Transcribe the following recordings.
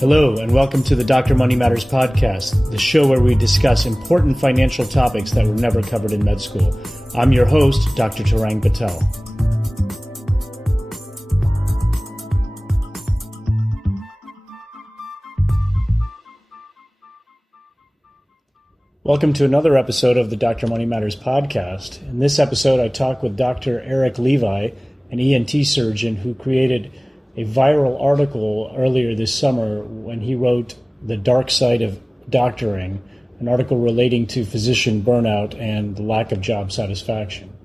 Hello, and welcome to the Dr. Money Matters podcast, the show where we discuss important financial topics that were never covered in med school. I'm your host, Dr. Tarang Patel. Welcome to another episode of the Dr. Money Matters podcast. In this episode, I talk with Dr. Eric Levi, an ENT surgeon who created a viral article earlier this summer when he wrote The Dark Side of Doctoring, an article relating to physician burnout and the lack of job satisfaction.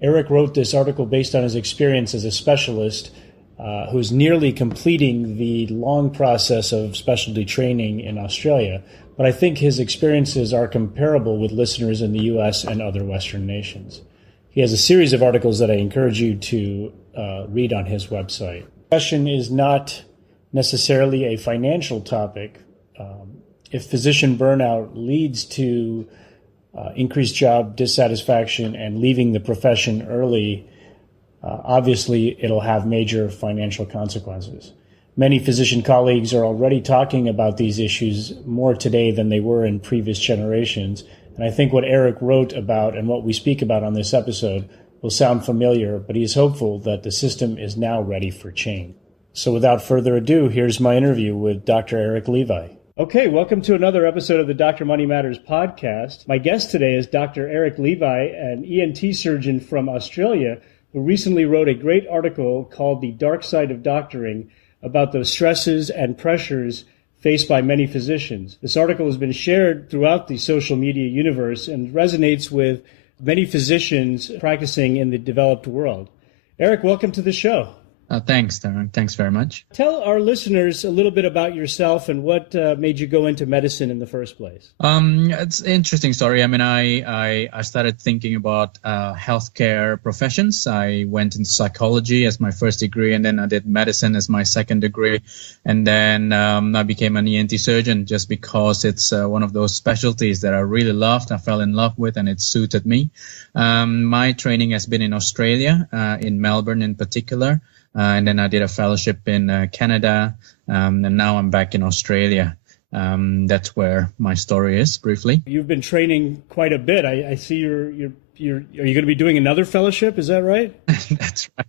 Eric wrote this article based on his experience as a specialist who's nearly completing the long process of specialty training in Australia, but I think his experiences are comparable with listeners in the U.S. and other Western nations. He has a series of articles that I encourage you to read on his website. The question is not necessarily a financial topic. If physician burnout leads to increased job dissatisfaction and leaving the profession early, obviously it'll have major financial consequences. Many physician colleagues are already talking about these issues more today than they were in previous generations. And I think what Eric wrote about and what we speak about on this episode will sound familiar, but he is hopeful that the system is now ready for change. So without further ado, here's my interview with Dr. Eric Levi. Okay, welcome to another episode of the Dr. Money Matters podcast. My guest today is Dr. Eric Levi, an ENT surgeon from Australia, who recently wrote a great article called The Dark Side of Doctoring about the stresses and pressures faced by many physicians. This article has been shared throughout the social media universe and resonates with many physicians practicing in the developed world. Eric, welcome to the show. Thanks, Darren. Thanks very much. Tell our listeners a little bit about yourself and what made you go into medicine in the first place. It's an interesting story. I mean, I started thinking about healthcare professions. I went into psychology as my first degree, and then I did medicine as my second degree. And then I became an ENT surgeon just because it's one of those specialties that I really loved. I fell in love with, and it suited me. My training has been in Australia, in Melbourne in particular. And then I did a fellowship in Canada, and now I'm back in Australia. That's where my story is, briefly. You've been training quite a bit. I see you're are you going to be doing another fellowship? Is that right? That's right.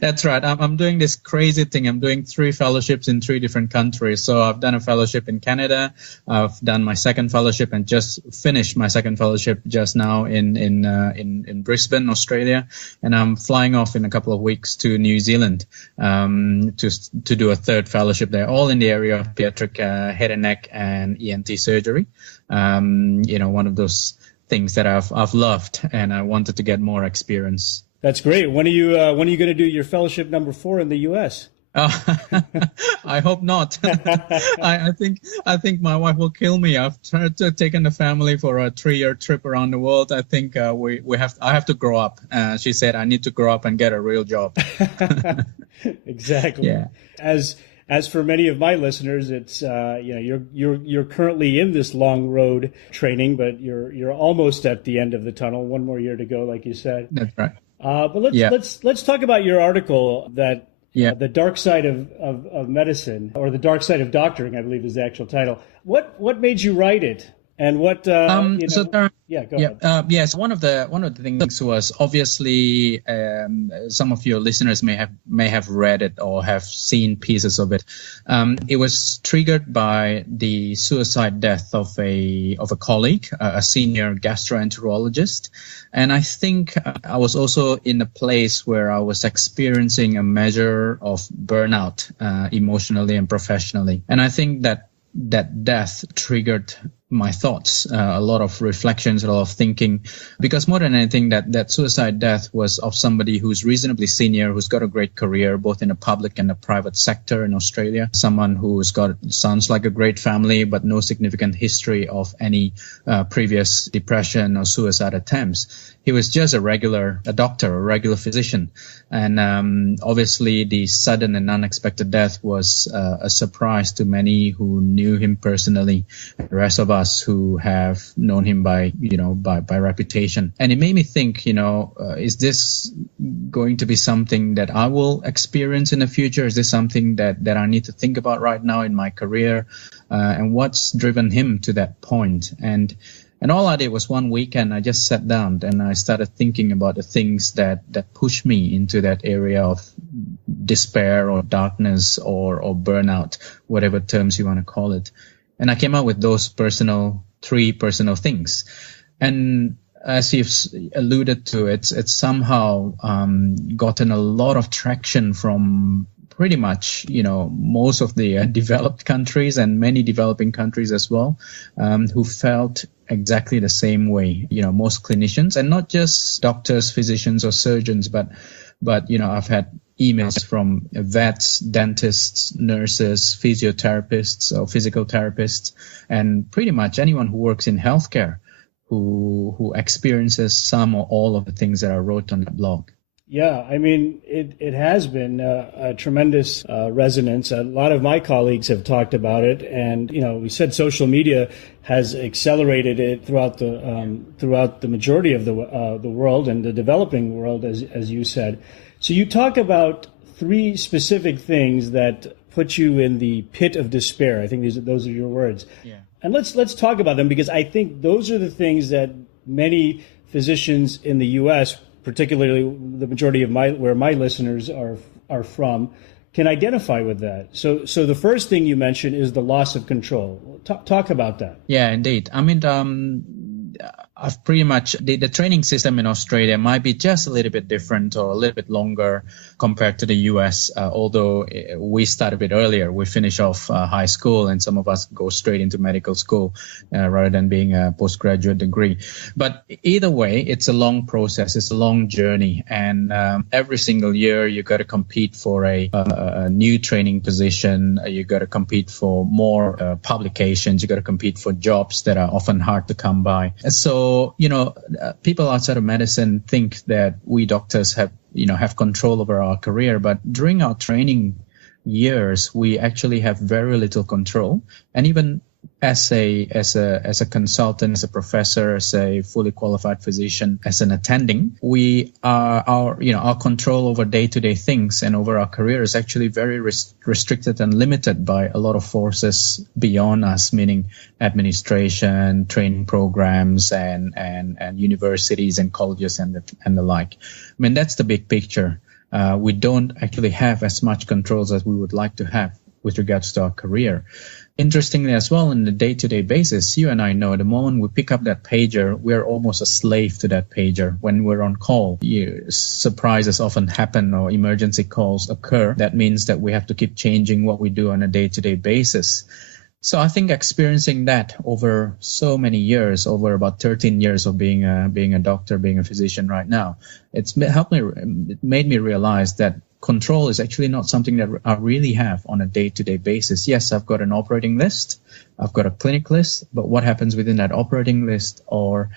That's right. I'm doing this crazy thing. I'm doing 3 fellowships in 3 different countries. So I've done a fellowship in Canada. I've done my second fellowship and just finished my second fellowship just now in Brisbane, Australia. And I'm flying off in a couple of weeks to New Zealand to do a third fellowship there, all in the area of pediatric head and neck and ENT surgery. One of those things that I've loved, and I wanted to get more experience. That's great. When are you going to do your fellowship number 4 in the U.S.? I hope not. I think my wife will kill me. I've taken the family for a 3-year trip around the world. I think I have to grow up. She said I need to grow up and get a real job. Exactly. Yeah. As for many of my listeners, it's you're currently in this long road training, but you're almost at the end of the tunnel. 1 more year to go, like you said. That's right. But let's talk about your article that The Dark Side of Medicine, or The Dark Side of Doctoring, I believe is the actual title. What made you write it? And what go ahead. So one of the things was obviously some of your listeners may have read it or have seen pieces of it. It was triggered by the suicide death of a colleague, a senior gastroenterologist, and I think I was also in a place where I was experiencing a measure of burnout emotionally and professionally, and I think that death triggered my thoughts, a lot of reflections, a lot of thinking, because more than anything, that suicide death was of somebody who's reasonably senior, who's got a great career, both in the public and the private sector in Australia, someone who's sounds like a great family, but no significant history of any previous depression or suicide attempts. he was just a doctor, a regular physician. And obviously the sudden and unexpected death was a surprise to many who knew him personally, the rest of us who have known him by reputation. And it made me think, is this going to be something that I will experience in the future? Is this something that I need to think about right now in my career? And what's driven him to that point? And all I did was one weekend, I just sat down and I started thinking about the things that pushed me into that area of despair or darkness or burnout, whatever terms you want to call it. And I came up with those three personal things. And as you've alluded to, it's somehow gotten a lot of traction from pretty much, most of the developed countries and many developing countries as well, who felt exactly the same way. Most clinicians, and not just doctors, physicians, or surgeons, but I've had emails from vets, dentists, nurses, physiotherapists, or physical therapists, and pretty much anyone who works in healthcare who experiences some or all of the things that I wrote on the blog. Yeah, I mean, it has been a tremendous resonance. A lot of my colleagues have talked about it, and we said social media has accelerated it throughout the majority of the world and the developing world, as you said. So you talk about three specific things that put you in the pit of despair. I think those are your words. Yeah. And let's talk about them, because I think those are the things that many physicians in the U.S., particularly the majority of where my listeners are from, can identify with that. So the first thing you mentioned is the loss of control. Talk about that. Yeah, indeed. I mean, I've pretty much the training system in Australia might be just a little bit different or a little bit longer compared to the US, although we start a bit earlier. We finish off high school, and some of us go straight into medical school rather than being a postgraduate degree. But either way, it's a long process. It's a long journey. And every single year, you got to compete for a new training position. You got to compete for more publications. You got to compete for jobs that are often hard to come by. So, people outside of medicine think that we doctors have control over our career, but during our training years, we actually have very little control. And even as a consultant, as a professor, as a fully qualified physician, as an attending, our control over day-to-day things and over our career is actually very restricted and limited by a lot of forces beyond us, meaning administration, training programs, and universities and colleges and the like. I mean, that's the big picture. We don't actually have as much controls as we would like to have with regards to our career. Interestingly as well, on the day-to-day basis, you and I know the moment we pick up that pager, we're almost a slave to that pager. When we're on call, surprises often happen or emergency calls occur. That means that we have to keep changing what we do on a day-to-day basis. So I think experiencing that over so many years, over about 13 years of being a doctor, being a physician right now, it made me realize that control is actually not something that I really have on a day-to-day basis. Yes, I've got an operating list, I've got a clinic list, but what happens within that operating list or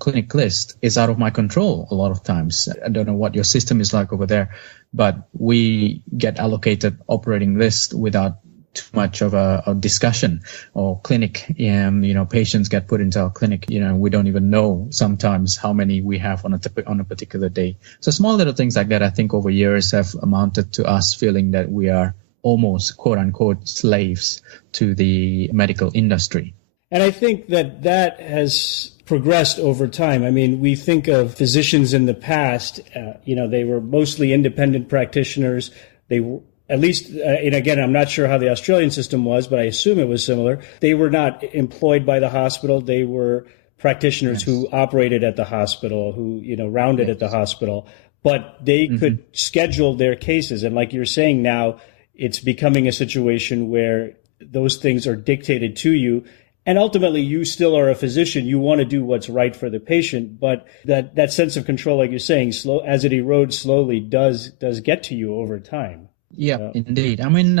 clinic list is out of my control a lot of times. I don't know what your system is like over there, but we get allocated operating list without too much of a discussion, or clinic, patients get put into our clinic. We don't even know sometimes how many we have on a particular day. So small little things like that, I think over years have amounted to us feeling that we are almost quote unquote slaves to the medical industry. And I think that has progressed over time. I mean, we think of physicians in the past, they were mostly independent practitioners. They were, at least, and again, I'm not sure how the Australian system was, but I assume it was similar. They were not employed by the hospital. They were practitioners who operated at the hospital, who, rounded at the hospital. But they could schedule their cases. And like you're saying now, it's becoming a situation where those things are dictated to you. And ultimately, you still are a physician. You want to do what's right for the patient. But that sense of control, like you're saying, as it erodes slowly, does get to you over time. Yeah, indeed. I mean,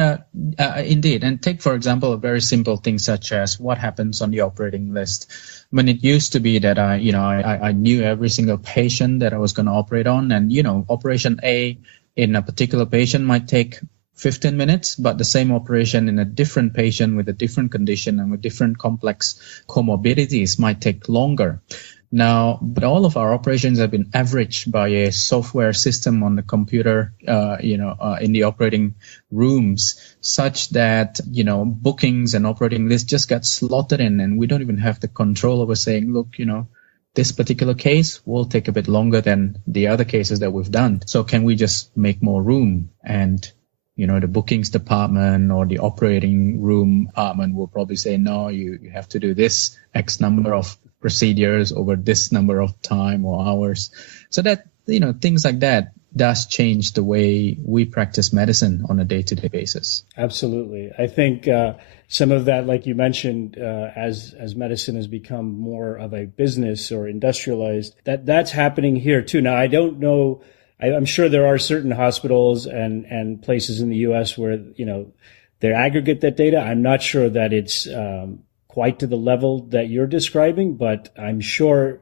indeed. And take, for example, a very simple thing such as what happens on the operating list. I when it used to be that I knew every single patient that I was going to operate on, and operation A in a particular patient might take 15 minutes, but the same operation in a different patient with a different condition and with different complex comorbidities might take longer. Now, but all of our operations have been averaged by a software system on the computer, in the operating rooms, such that, bookings and operating lists just get slotted in, and we don't even have the control over saying, look, this particular case will take a bit longer than the other cases that we've done. So can we just make more room? And the bookings department or the operating room department will probably say, no, you have to do this X number of procedures over this number of time or hours. So that, things like that does change the way we practice medicine on a day-to-day basis. Absolutely. I think some of that, like you mentioned, as medicine has become more of a business or industrialized, that's happening here too. Now, I don't know, I'm sure there are certain hospitals and places in the U.S. where, they aggregate that data. I'm not sure that it's quite to the level that you're describing, but I'm sure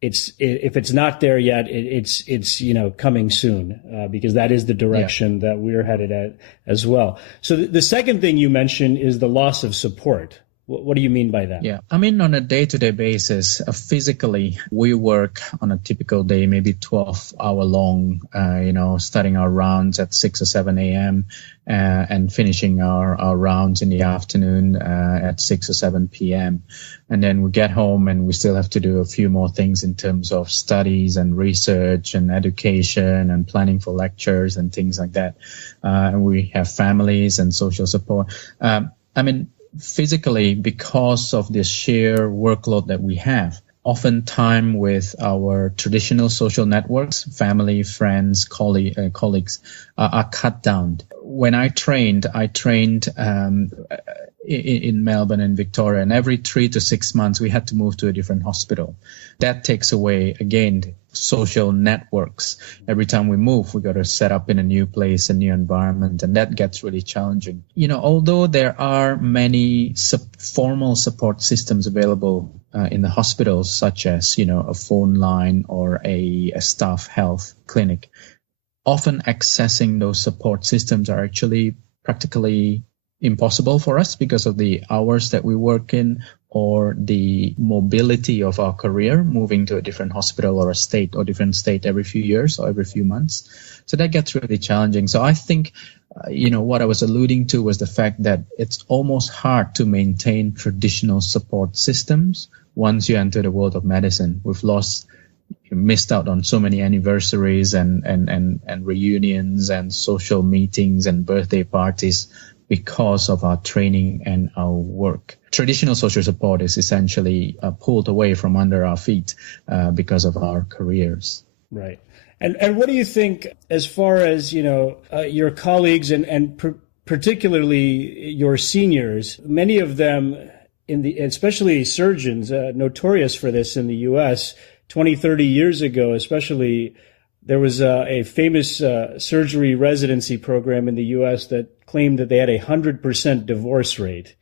if it's not there yet, it's coming soon, because that is the direction that we're headed at as well. So the second thing you mentioned is the loss of support. What do you mean by that? Yeah, I mean, on a day-to-day basis, physically, we work on a typical day, maybe 12-hour long, starting our rounds at 6 or 7 a.m. And finishing our rounds in the afternoon at 6 or 7 p.m. And then we get home and we still have to do a few more things in terms of studies and research and education and planning for lectures and things like that. And we have families and social support. Physically, because of this sheer workload that we have, often time with our traditional social networks, family, friends, colleagues are cut down. When I trained in Melbourne and Victoria, and every 3 to 6 months we had to move to a different hospital. That takes away, again, social networks. Every time we move, we got to set up in a new place, a new environment, and that gets really challenging. Although there are many formal support systems available in the hospitals, such as, a phone line or a staff health clinic, often accessing those support systems are actually practically impossible for us because of the hours that we work in or the mobility of our career, moving to a different hospital or a state or different state every few years or every few months. So that gets really challenging. So I think, what I was alluding to was the fact that it's almost hard to maintain traditional support systems once you enter the world of medicine. We've missed out on so many anniversaries and reunions and social meetings and birthday parties because of our training and our work. Traditional social support is essentially pulled away from under our feet because of our careers. Right. And what do you think as far as, your colleagues and particularly your seniors, many of them especially surgeons, notorious for this in the U.S., 20, 30 years ago, especially, there was a famous surgery residency program in the U.S. that claimed that they had 100% divorce rate.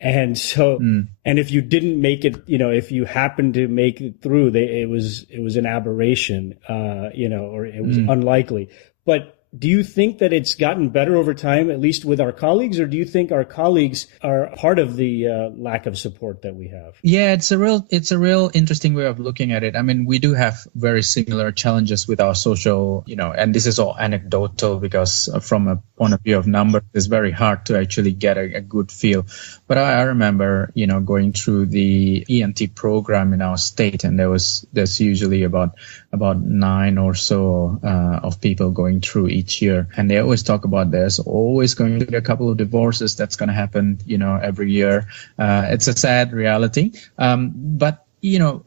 And so, and if you didn't make it, if you happened to make it through, it was an aberration, or it was unlikely. But do you think that it's gotten better over time, at least with our colleagues, or do you think our colleagues are part of the lack of support that we have? Yeah, it's a real interesting way of looking at it. I mean, we do have very similar challenges with our social, and this is all anecdotal because from a point of view of numbers, it's very hard to actually get a good feel. But I remember, going through the ENT program in our state, and there's usually about 9 or so of people going through each year. And they always talk about there's always going to be a couple of divorces that's going to happen, every year. It's a sad reality. But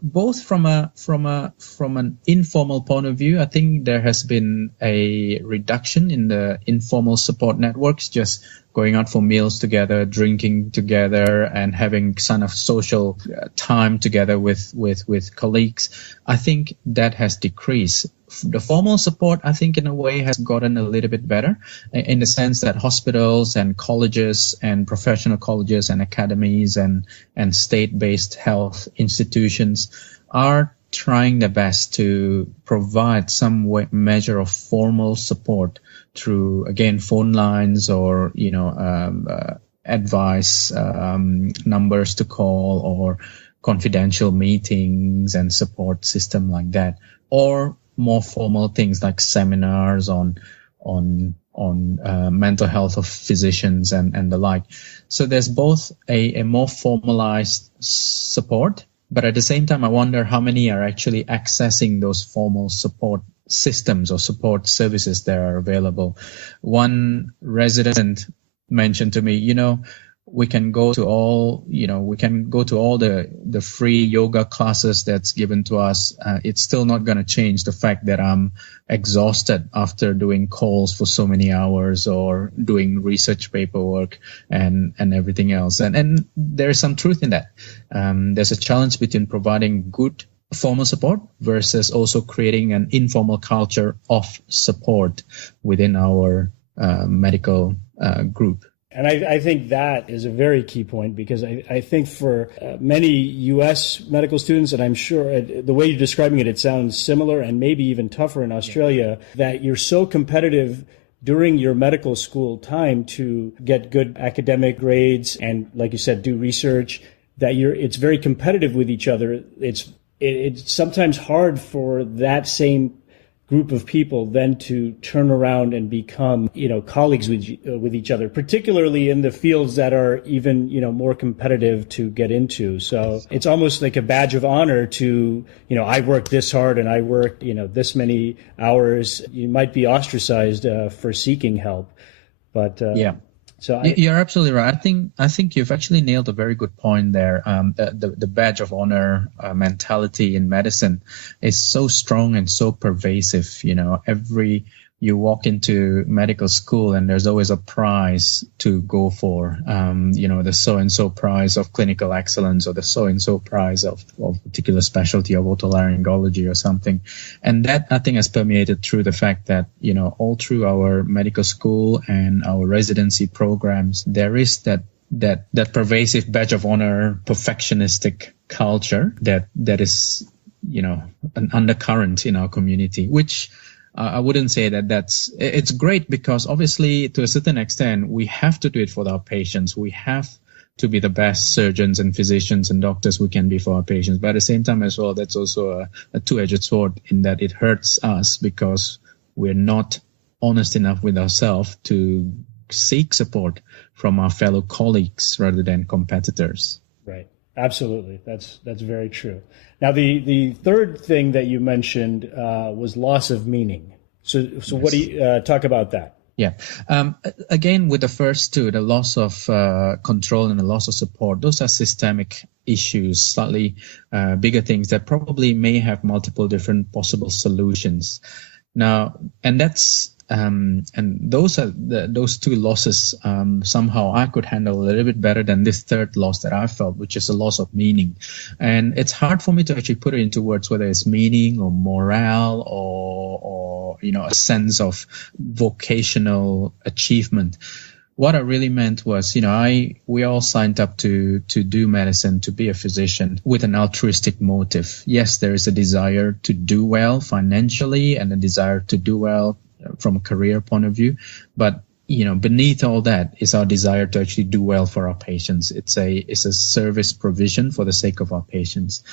both from an informal point of view, I think there has been a reduction in the informal support networks, just going out for meals together, drinking together, and having kind of social time together with colleagues. I think that has decreased. the formal support, I think in a way has gotten a little bit better in the sense that hospitals and colleges and professional colleges and academies and state-based health institutions are trying their best to provide some measure of formal support through, again, phone lines or, advice numbers to call or confidential meetings and support system like that, or more formal things like seminars on mental health of physicians and the like. So there's both a more formalized support, but at the same time, I wonder how many are actually accessing those formal support systems or support services that are available. One resident mentioned to me, we can go to all the free yoga classes that's given to us. It's still not going to change the fact that I'm exhausted after doing calls for so many hours or doing research paperwork and everything else. And there's some truth in that. There's a challenge between providing good formal support versus also creating an informal culture of support within our medical group. And I think that is a very key point, because I think for many U.S. medical students, and I'm sure the way you're describing it, it sounds similar and maybe even tougher in Australia, that you're so competitive during your medical school time to get good academic grades and, like you said, do research, that it's very competitive with each other. It's sometimes hard for that same group of people then to turn around and become, colleagues with each other, particularly in the fields that are even, more competitive to get into. So it's almost like a badge of honor to, I worked this hard and I worked, this many hours. You might be ostracized for seeking help, but yeah. So you're absolutely right. I think you've actually nailed a very good point there. The badge of honor mentality in medicine is so strong and so pervasive. You walk into medical school and there's always a prize to go for. The so-and-so prize of clinical excellence, or the so-and-so prize of particular specialty of otolaryngology or something. And that, I think, has permeated through the fact that, all through our medical school and our residency programs, there is that pervasive badge of honor, perfectionistic culture that is, an undercurrent in our community, which I wouldn't say it's great, because obviously to a certain extent we have to do it for our patients. We have to be the best surgeons and physicians and doctors we can be for our patients. But at the same time as well, that's also a two-edged sword, in that it hurts us because we're not honest enough with ourselves to seek support from our fellow colleagues rather than competitors. Right. Absolutely. That's very true. Now, the third thing that you mentioned was loss of meaning. So yes. What do you talk about that? Yeah. Again, with the first two, the loss of control and the loss of support, those are systemic issues, slightly bigger things that probably may have multiple different possible solutions. Now, and that's and those are those two losses. Somehow I could handle a little bit better than this third loss that I felt, which is a loss of meaning. And it's hard for me to actually put it into words, whether it's meaning or morale or a sense of vocational achievement. What I really meant was, we all signed up to do medicine, to be a physician with an altruistic motive. Yes, there is a desire to do well financially and a desire to do well from a career point of view. But, beneath all that is our desire to actually do well for our patients. It's a service provision for the sake of our patients.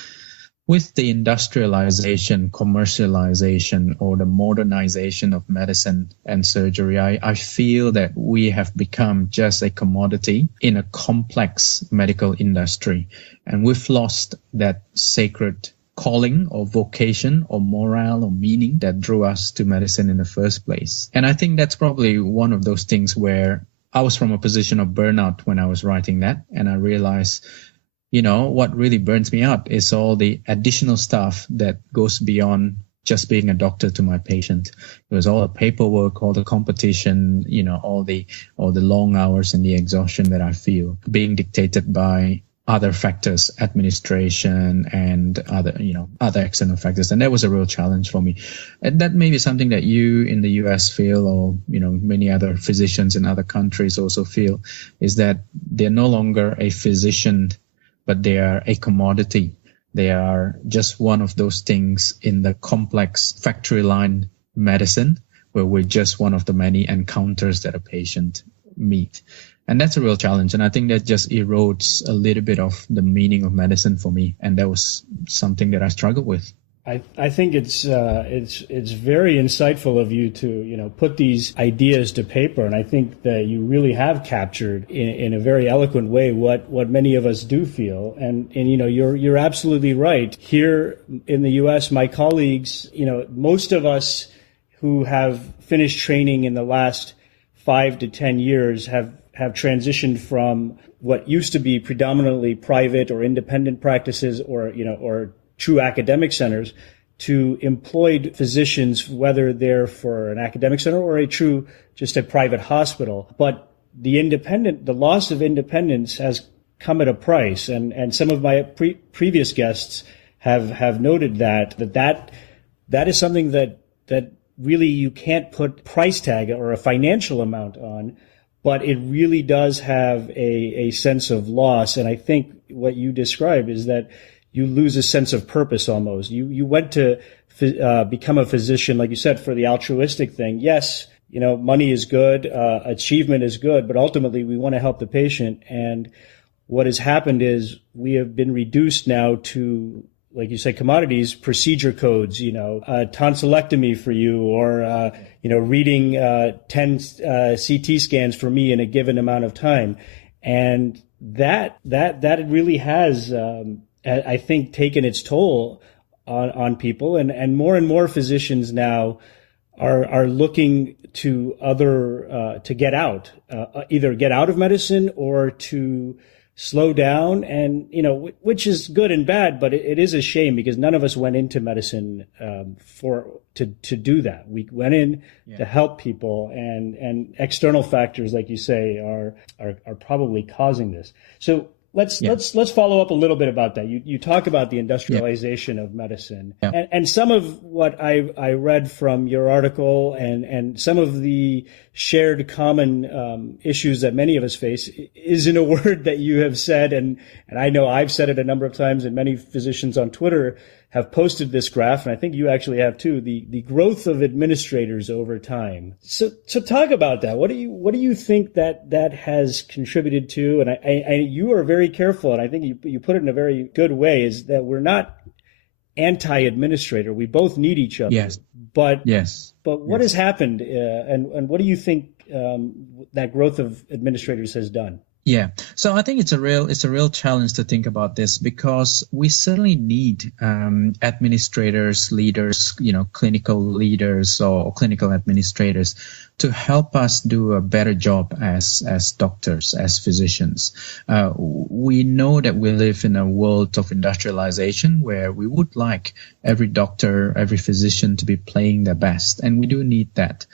With the industrialization, commercialization, or the modernization of medicine and surgery, I feel that we have become just a commodity in a complex medical industry. And we've lost that sacred calling or vocation or morale or meaning that drew us to medicine in the first place. And I think that's probably one of those things where I was from a position of burnout when I was writing that. And I realized, what really burns me out is all the additional stuff that goes beyond just being a doctor to my patient. It was all the paperwork, all the competition, all the long hours and the exhaustion that I feel being dictated by other factors, administration and other external factors. And that was a real challenge for me. And that may be something that you in the US feel, or, many other physicians in other countries also feel, is that they're no longer a physician, but they are a commodity. They are just one of those things in the complex factory line medicine, where we're just one of the many encounters that a patient meet. And that's a real challenge. And I think that just erodes a little bit of the meaning of medicine for me. And that was something that I struggled with. I think it's very insightful of you to put these ideas to paper, and I think that you really have captured in a very eloquent way what many of us do feel, and you're absolutely right. Here in the U.S., my colleagues, most of us who have finished training in the last 5 to 10 years have transitioned from what used to be predominantly private or independent practices, or true academic centers, to employed physicians, whether they're for an academic center or just a private hospital. But the loss of independence has come at a price. And some of my previous guests have noted that is something that really you can't put price tag or a financial amount on, but it really does have a sense of loss. And I think what you describe is that you lose a sense of purpose almost. You went to become a physician, like you said, for the altruistic thing. Yes, money is good, achievement is good, but ultimately we want to help the patient. And what has happened is we have been reduced now to, like you say, commodities, procedure codes, a tonsillectomy for you, or, reading 10 CT scans for me in a given amount of time. And that really has, I think, taken its toll on people, and more physicians now are looking to to get out, either get out of medicine or to slow down, and which is good and bad, but it is a shame, because none of us went into medicine to do that. We went in to help people, and external factors, like you say, are probably causing this. So let's follow up a little bit about that. You talk about the industrialization of medicine, and some of what I read from your article, and some of the shared common issues that many of us face is in a word that you have said, and I know I've said it a number of times, and many physicians on Twitter have posted this graph, and I think you actually have too, the growth of administrators over time. So talk about that. What do you think that has contributed to? And I you are very careful, and I think you put it in a very good way, is that we're not anti-administrator. We both need each other. Yes. But what has happened, and what do you think that growth of administrators has done? Yeah. So I think it's a real challenge to think about this, because we certainly need administrators, leaders, clinical leaders or clinical administrators to help us do a better job as doctors, as physicians. We know that we live in a world of industrialization where we would like every doctor, every physician to be playing their best, and we do need that.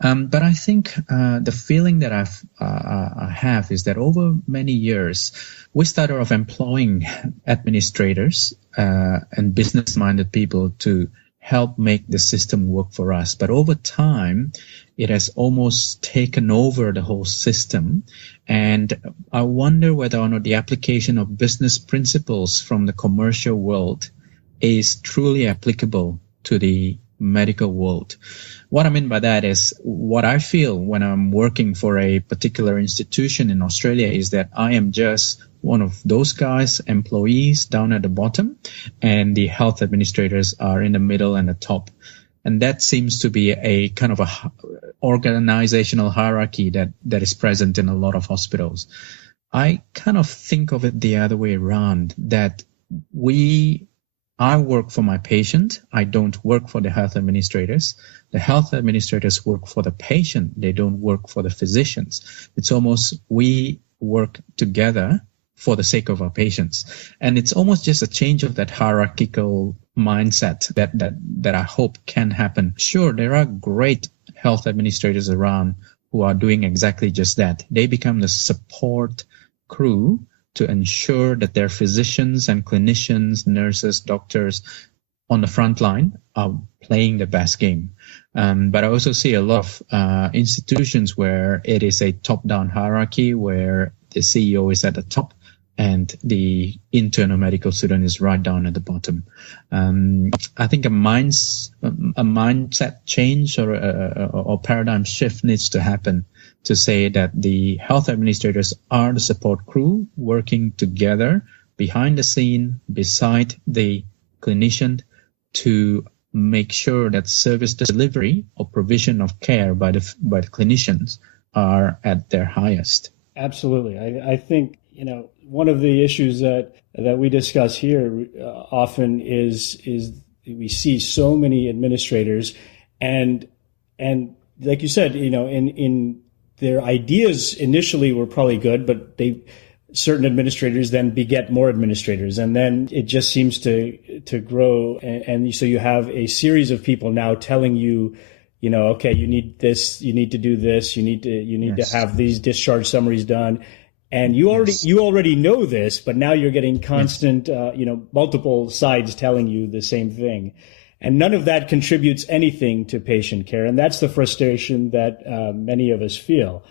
But I think the feeling that I have is that over many years, we started off employing administrators and business-minded people to help make the system work for us. But over time, it has almost taken over the whole system. And I wonder whether or not the application of business principles from the commercial world is truly applicable to the medical world. What I mean by that is, what I feel when I'm working for a particular institution in Australia is that I am just one of those guys, employees down at the bottom, and the health administrators are in the middle and the top. And that seems to be a kind of a organizational hierarchy that is present in a lot of hospitals. I kind of think of it the other way around, that I work for my patient. I don't work for the health administrators. The health administrators work for the patient. They don't work for the physicians. It's almost we work together for the sake of our patients. And it's almost just a change of that hierarchical mindset that I hope can happen. Sure, there are great health administrators around who are doing exactly just that. They become the support crew to ensure that their physicians and clinicians, nurses, doctors on the front line are playing the best game. But I also see a lot of institutions where it is a top-down hierarchy where the CEO is at the top and the internal medical student is right down at the bottom. I think a mindset change or paradigm shift needs to happen to say that the health administrators are the support crew working together behind the scene, beside the clinician, to make sure that service delivery or provision of care by the clinicians are at their highest. Absolutely. I think, one of the issues that we discuss here often is we see so many administrators and like you said, in their ideas initially were probably good, but certain administrators then beget more administrators, and then it just seems to grow. And so you have a series of people now telling you, okay, you need this, you need to do this, you need to have these discharge summaries done. And you already know this, but now you're getting constant, multiple sides telling you the same thing. And none of that contributes anything to patient care. And that's the frustration that many of us feel.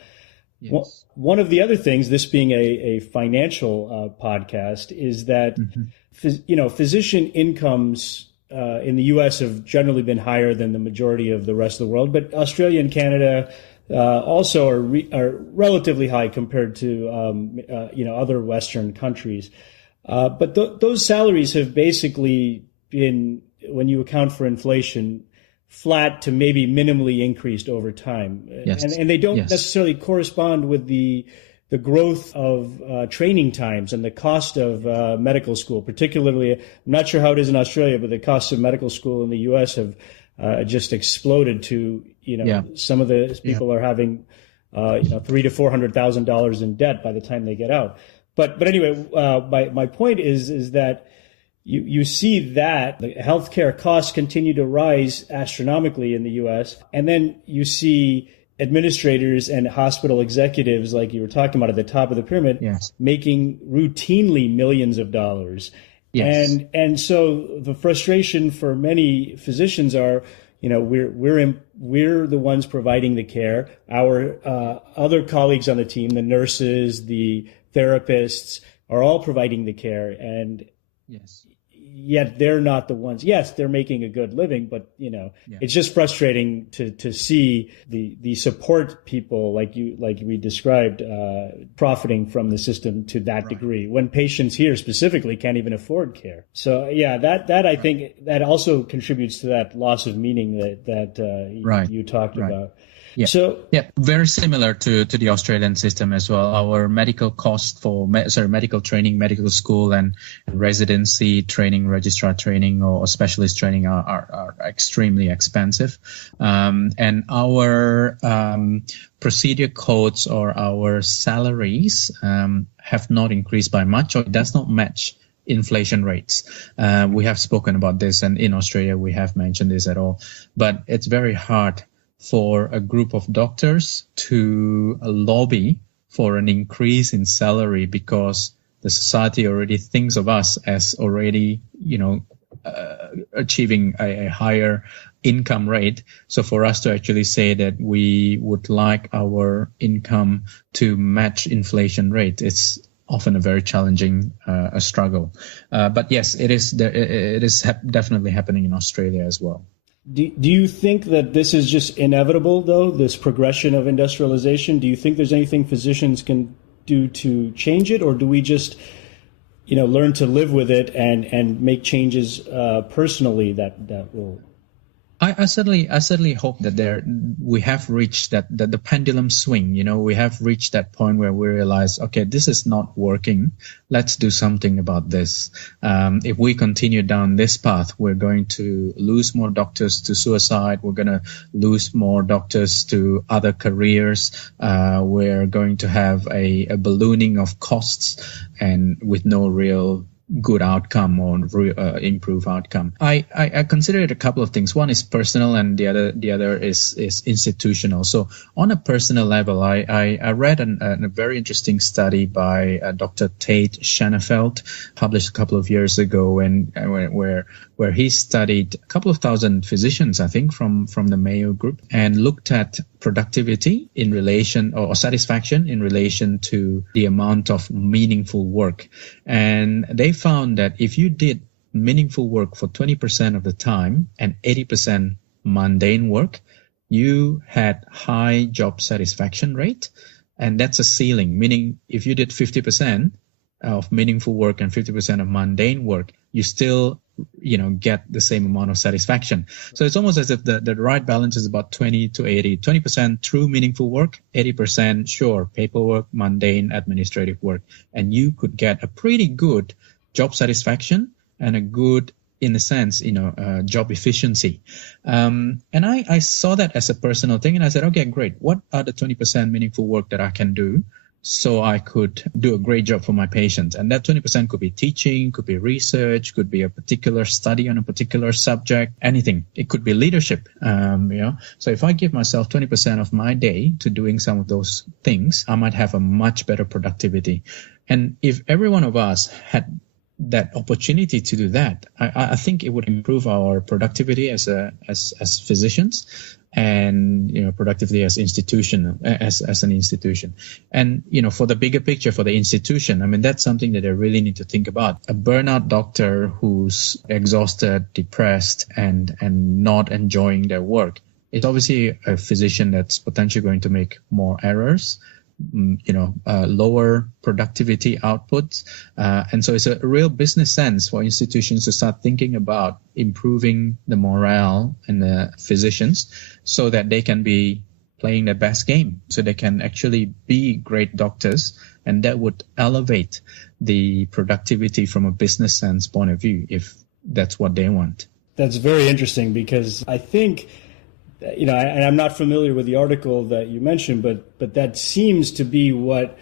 Yes. One of the other things, this being a financial podcast, is that, physician incomes in the U.S. have generally been higher than the majority of the rest of the world. But Australia and Canada also are relatively high compared to, other Western countries. But those salaries have basically been, when you account for inflation, flat to maybe minimally increased over time. Yes. And they don't necessarily correspond with the growth of training times and the cost of medical school. Particularly, I'm not sure how it is in Australia, but the costs of medical school in the U.S. have just exploded to, some of the people are having, $300,000 to $400,000 in debt by the time they get out. But anyway, my point is that you see that the healthcare costs continue to rise astronomically in the U.S., and then you see administrators and hospital executives, like you were talking about at the top of the pyramid, making routinely millions of dollars. Yes. And so the frustration for many physicians are, we're the ones providing the care. Our other colleagues on the team, the nurses, the therapists, are all providing the care, and yet they're not the ones. Yes, they're making a good living, but it's just frustrating to see the support people like we described profiting from the system to that degree, when patients here specifically can't even afford care. So that I think that also contributes to that loss of meaning that you talked about. Yeah. So very similar to the Australian system as well. Our medical cost for medical training, medical school, and residency training, registrar training, or specialist training are extremely expensive. And our procedure codes or our salaries have not increased by much, or it does not match inflation rates. We have spoken about this, and in Australia we have mentioned this at all. But it's very hard for a group of doctors to lobby for an increase in salary, because the society already thinks of us as already, achieving a higher income rate. So for us to actually say that we would like our income to match inflation rate, it's often a very challenging struggle. But yes, it is definitely happening in Australia as well. Do you think that this is just inevitable, though, this progression of industrialization? Do you think there's anything physicians can do to change it, or do we just, learn to live with it and make changes personally that will? I certainly hope that we have reached that the pendulum swing. We have reached that point where we realize, okay, this is not working. Let's do something about this. If we continue down this path, we're going to lose more doctors to suicide. We're going to lose more doctors to other careers. We're going to have a ballooning of costs, and with no real good outcome or improve outcome. I consider it a couple of things. One is personal, and the other is institutional. So on a personal level, I read a very interesting study by Dr. Tate Shanafelt, published a couple of years ago, and where he studied a couple of thousand physicians, I think, from the Mayo Group, and looked at productivity in relation, or satisfaction in relation to the amount of meaningful work. And they found that if you did meaningful work for 20% of the time and 80% mundane work, you had high job satisfaction rate. And that's a ceiling, meaning if you did 50% of meaningful work and 50% of mundane work, you still get the same amount of satisfaction. So it's almost as if the right balance is about 20 to 80, 20% true meaningful work, 80% sure paperwork, mundane administrative work. And you could get a pretty good job satisfaction and a good, in a sense, job efficiency. And I saw that as a personal thing, and I said, okay, great. What are the 20% meaningful work that I can do so I could do a great job for my patients? And that 20% could be teaching, could be research, could be a particular study on a particular subject, anything. It could be leadership. So if I give myself 20% of my day to doing some of those things, I might have a much better productivity. And if every one of us had that opportunity to do that, I think it would improve our productivity as physicians, and productivity as an institution. And for the bigger picture, for the institution, I mean, that's something that they really need to think about. A burnout doctor who's exhausted, depressed, and not enjoying their work, it's obviously a physician that's potentially going to make more errors, lower productivity outputs. And so it's a real business sense for institutions to start thinking about improving the morale and the physicians so that they can be playing their best game, so they can actually be great doctors. And that would elevate the productivity from a business sense point of view, if that's what they want. That's very interesting, because I think, and I'm not familiar with the article that you mentioned, but that seems to be what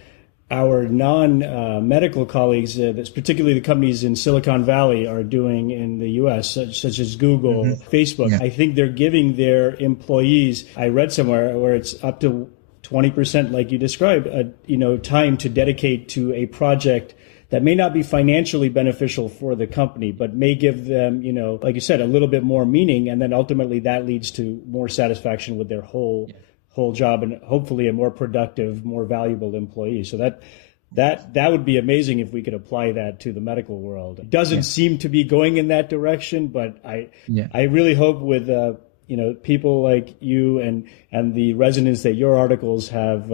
our non-medical colleagues, that's particularly the companies in Silicon Valley, are doing in the U.S., such as Google, Facebook. Yeah. I think they're giving their employees, I read somewhere where it's up to 20%, like you described, time to dedicate to a project that may not be financially beneficial for the company, but may give them, like you said, a little bit more meaning. And then ultimately that leads to more satisfaction with their whole job, and hopefully a more productive, more valuable employee. So that would be amazing if we could apply that to the medical world. It doesn't seem to be going in that direction, but I really hope with, people like you and the resonance that your articles have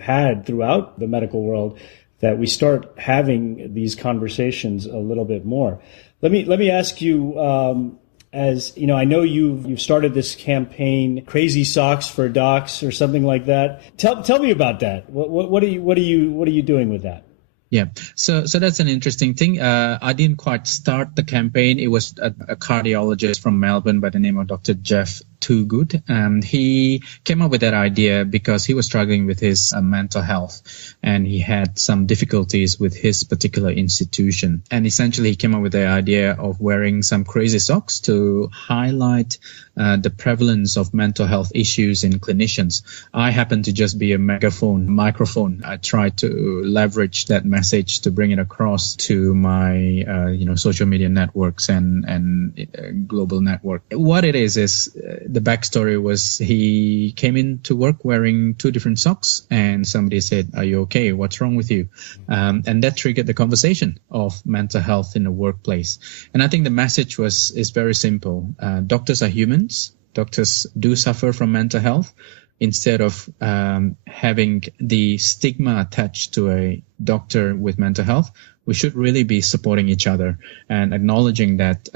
had throughout the medical world, that we start having these conversations a little bit more. Let me ask you, I know you've started this campaign, Crazy Socks for Docs, or something like that. Tell me about that. What are you doing with that? Yeah, so that's an interesting thing. I didn't quite start the campaign. It was a cardiologist from Melbourne by the name of Dr. Jeff Toogood. He came up with that idea because he was struggling with his mental health, and he had some difficulties with his particular institution. And essentially, he came up with the idea of wearing some crazy socks to highlight the prevalence of mental health issues in clinicians. I happen to just be a microphone. I try to leverage that message to bring it across to my social media networks and global network. What it is the backstory was he came into work wearing two different socks, and somebody said, "Are you okay? What's wrong with you?" And that triggered the conversation of mental health in the workplace. And I think the message is very simple. Doctors are humans. Doctors do suffer from mental health. Instead of having the stigma attached to a doctor with mental health, we should really be supporting each other and acknowledging that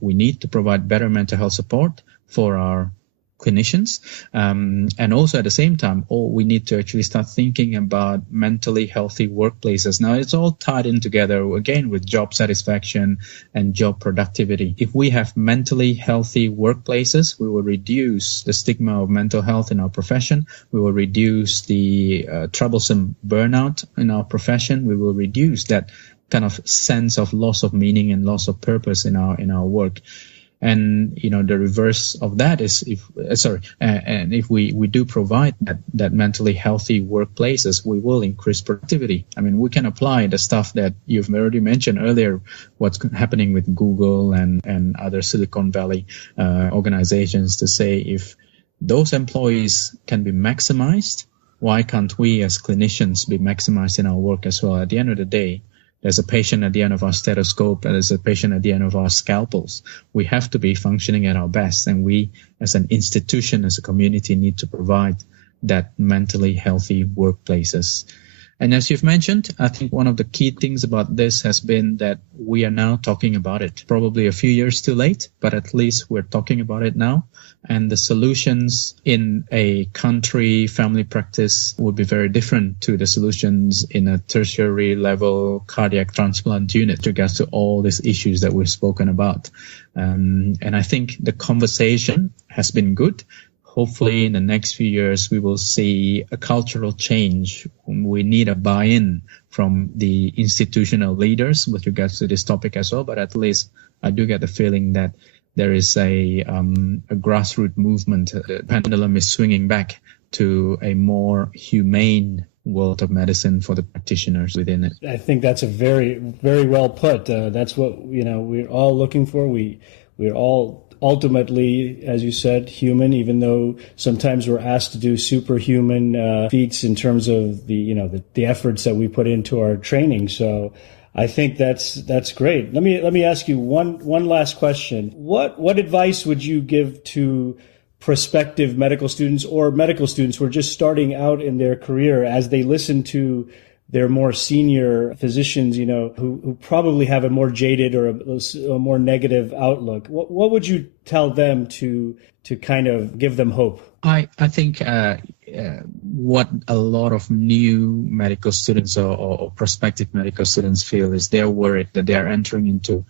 we need to provide better mental health support for our clinicians. And also at the same time, we need to actually start thinking about mentally healthy workplaces. Now, it's all tied in together, again, with job satisfaction and job productivity. If we have mentally healthy workplaces, we will reduce the stigma of mental health in our profession. We will reduce the troublesome burnout in our profession. We will reduce that kind of sense of loss of meaning and loss of purpose in our work. And the reverse of that is if we do provide that mentally healthy workplaces, we will increase productivity. I mean, we can apply the stuff that you've already mentioned earlier, what's happening with Google and other Silicon Valley organizations, to say if those employees can be maximized, why can't we as clinicians be maximized in our work as well? At the end of the day, there's a patient at the end of our stethoscope, and there's a patient at the end of our scalpels. We have to be functioning at our best, and we, as an institution, as a community, need to provide that mentally healthy workplaces. And as you've mentioned, I think one of the key things about this has been that we are now talking about it. Probably a few years too late, but at least we're talking about it now. And the solutions in a country family practice would be very different to the solutions in a tertiary level cardiac transplant unit with regards to all these issues that we've spoken about. And I think the conversation has been good. Hopefully, in the next few years, we will see a cultural change. We need a buy-in from the institutional leaders with regards to this topic as well. But at least I do get the feeling that there is a grassroots movement. The pendulum is swinging back to a more humane world of medicine for the practitioners within it. I think that's a very, very well put. That's what we're all looking for. We're all ultimately, as you said, human, even though sometimes we're asked to do superhuman feats in terms of the efforts that we put into our training. So I think that's great. Let me ask you one last question. What advice would you give to prospective medical students or medical students who are just starting out in their career as they listen to their more senior physicians, who probably have a more jaded or a more negative outlook? What would you tell them to kind of give them hope? I think what a lot of new medical students or prospective medical students feel is they're worried that they're entering into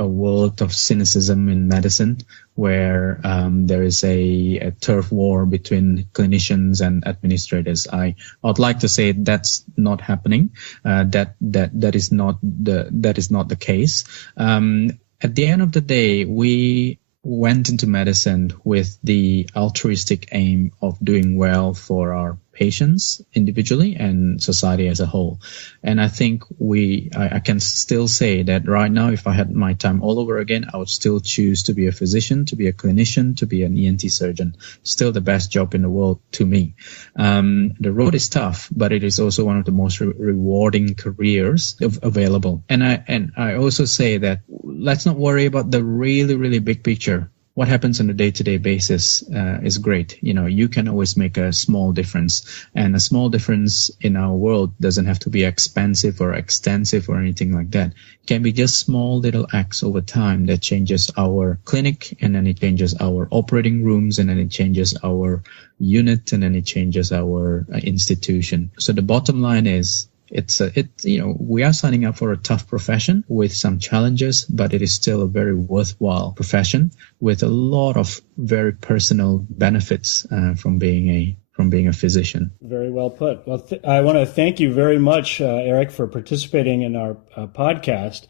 a world of cynicism in medicine, where there is a turf war between clinicians and administrators. I would like to say that's not happening. That is not the case. At the end of the day, we went into medicine with the altruistic aim of doing well for our patients individually and society as a whole. And I think I can still say that right now, if I had my time all over again, I would still choose to be a physician, to be a clinician, to be an ENT surgeon. Still the best job in the world to me. The road is tough, but it is also one of the most rewarding careers available. And I also say that let's not worry about the really, really big picture. What happens on a day-to-day basis is great. You can always make a small difference. And a small difference in our world doesn't have to be expensive or extensive or anything like that. It can be just small little acts over time that changes our clinic, and then it changes our operating rooms, and then it changes our unit, and then it changes our institution. So the bottom line is, we are signing up for a tough profession with some challenges, but it is still a very worthwhile profession with a lot of very personal benefits from being a physician. Very well put. Well, I want to thank you very much, Eric, for participating in our podcast.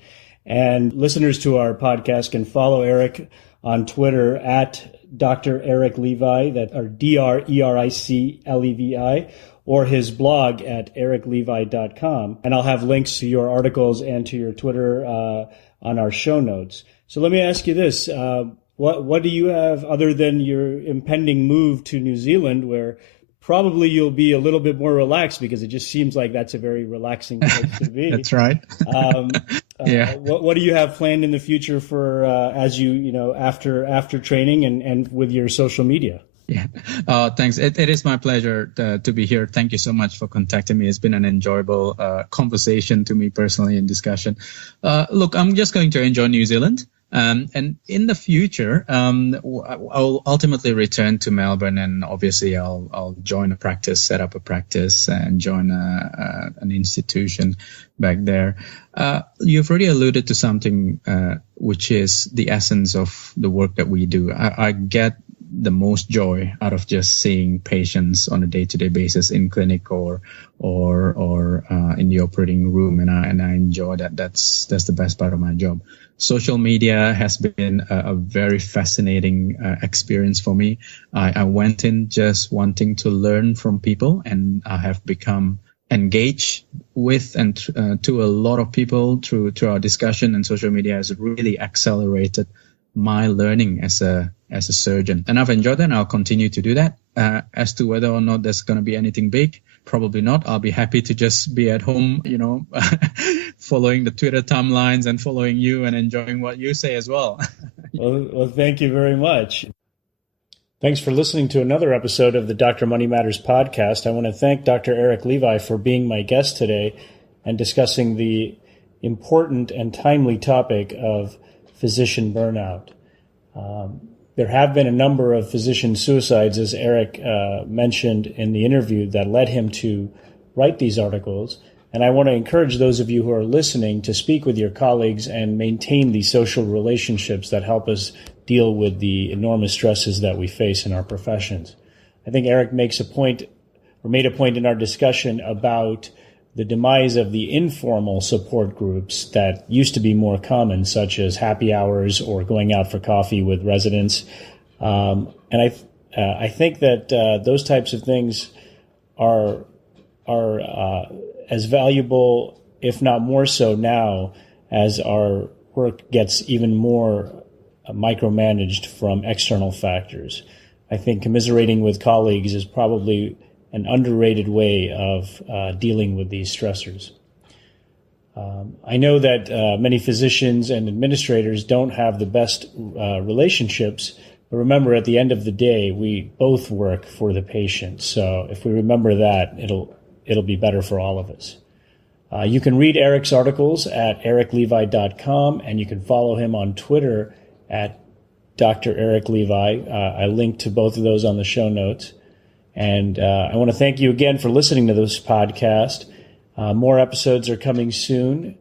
And listeners to our podcast can follow Eric on Twitter at Dr. Eric Levi, that are DRERICLEVI, or his blog at ericlevi.com. And I'll have links to your articles and to your Twitter on our show notes. So let me ask you this. What do you have other than your impending move to New Zealand, where probably you'll be a little bit more relaxed, because it just seems like that's a very relaxing place to be. That's right. Yeah. What do you have planned in the future for as after training and with your social media? Yeah. Thanks. It is my pleasure to be here. Thank you so much for contacting me. It's been an enjoyable conversation to me personally and discussion. Look, I'm just going to enjoy New Zealand. And in the future, I'll ultimately return to Melbourne, and obviously I'll join a practice, set up a practice, and join an institution back there. You've already alluded to something which is the essence of the work that we do. I get the most joy out of just seeing patients on a day-to-day basis in clinic or in the operating room, and I enjoy that. That's the best part of my job. Social media has been a very fascinating experience for me. I went in just wanting to learn from people, and I have become engaged with and to a lot of people through our discussion, and social media has really accelerated my learning as a surgeon. And I've enjoyed that, and I'll continue to do that. As to whether or not there's going to be anything big, probably not. I'll be happy to just be at home, following the Twitter timelines and following you and enjoying what you say as well. Well, thank you very much. Thanks for listening to another episode of the Dr. Money Matters podcast. I want to thank Dr. Eric Levi for being my guest today and discussing the important and timely topic of physician burnout. There have been a number of physician suicides, as Eric mentioned in the interview, that led him to write these articles. And I want to encourage those of you who are listening to speak with your colleagues and maintain the social relationships that help us deal with the enormous stresses that we face in our professions. I think Eric made a point in our discussion about the demise of the informal support groups that used to be more common, such as happy hours or going out for coffee with residents. And I think that those types of things are as valuable, if not more so now, as our work gets even more micromanaged from external factors. I think commiserating with colleagues is probably an underrated way of dealing with these stressors. I know that many physicians and administrators don't have the best relationships, but remember, at the end of the day, we both work for the patient. So if we remember that, it'll be better for all of us. You can read Eric's articles at ericlevi.com, and you can follow him on Twitter at Dr. Eric Levi. I linked to both of those on the show notes. And I want to thank you again for listening to this podcast. More episodes are coming soon.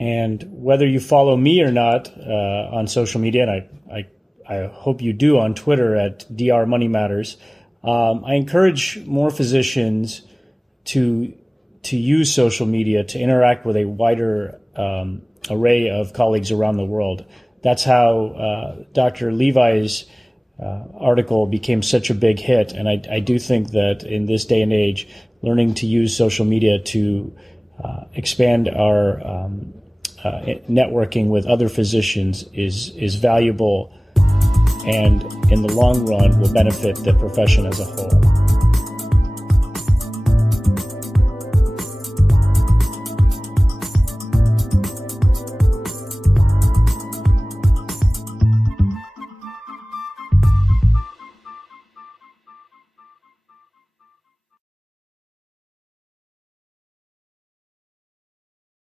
And whether you follow me or not on social media, and I hope you do on Twitter at Dr. Money Matters, I encourage more physicians to use social media to interact with a wider array of colleagues around the world. That's how Dr. Levi's article became such a big hit. And I do think that in this day and age, learning to use social media to expand our networking with other physicians is valuable, and in the long run will benefit the profession as a whole.